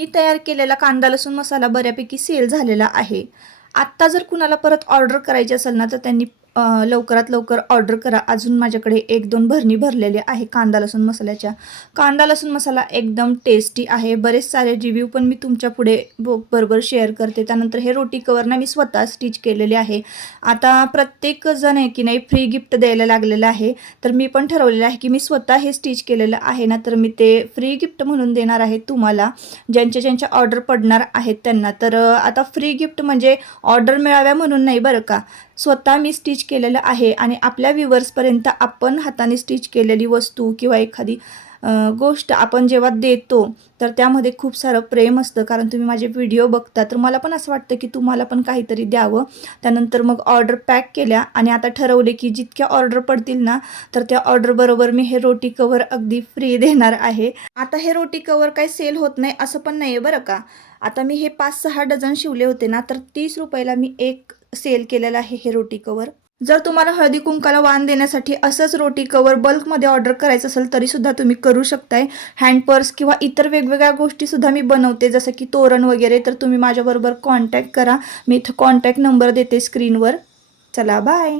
मी तयार केलेला कांदा लसूण मसाला बऱ्यापैकी सेल झालेला आहे. आत्ता जर कुणाला परत ऑर्डर करायची असेल ना तर त्यांनी लवकरात लवकर ऑर्डर करा. अजून माझ्याकडे 1-2 भरणी भरलेले आहे कांदा लसूण मसाल्याच्या. कांदा लसूण मसाला एकदम टेस्टी आहे. बरेच सारे रिव्ह्यू पण मी तुमच्या पुढे बरोबर शेअर करते. त्यानंतर हे रोटी कवर ना मी स्वतः स्टिच केलेले आहे. आता प्रत्येक जण आहे की नाही फ्री गिफ्ट द्यायला लागलेलं आहे. तर मी पण ठरवलेलं आहे की मी स्वतः हे स्टिच केलेलं आहे ना तर मी ते फ्री गिफ्ट म्हणून देणार आहे तुम्हाला, ज्यांच्या ऑर्डर पडणार आहेत त्यांना. तर आता फ्री गिफ्ट म्हणजे ऑर्डर मिळाव्या म्हणून नाही बरं का, स्वतः मी स्टिच केलेलं आहे आणि आपल्या व्ह्युअर्सपर्यंत आपण हाताने स्टिच केलेली वस्तू किंवा एखादी गोष्ट आपण जेव्हा देतो तर त्यामध्ये खूप सारं प्रेम असतं. कारण तुम्ही माझे व्हिडिओ बघता तर मला पण असं वाटतं की तुम्हाला पण काहीतरी द्यावं. त्यानंतर मग ऑर्डर पॅक केल्या आणि आता ठरवले की जितक्या ऑर्डर पडतील ना तर त्या ऑर्डरबरोबर मी हे रोटी कवर अगदी फ्री देणार आहे. आता हे रोटी कवर काही सेल होत नाही असं पण नाही आहे बरं का. आता मी हे 5-6 डझन शिवले होते ना तर 30 रुपयाला मी एक सेल केलेलं आहे हे रोटी कवर. जर तुम्हाला हळदी कुंकाला वाण देण्यासाठी असंच रोटी कवर बल्कमध्ये ऑर्डर करायचं असेल तरीसुद्धा तुम्ही करू शकताय. हँड पर्स किंवा इतर वेगवेगळ्या गोष्टीसुद्धा मी बनवते जसं की तोरण वगैरे. तर तुम्ही माझ्याबरोबर कॉन्टॅक्ट करा. मी इथं कॉन्टॅक्ट नंबर देते स्क्रीनवर. चला बाय.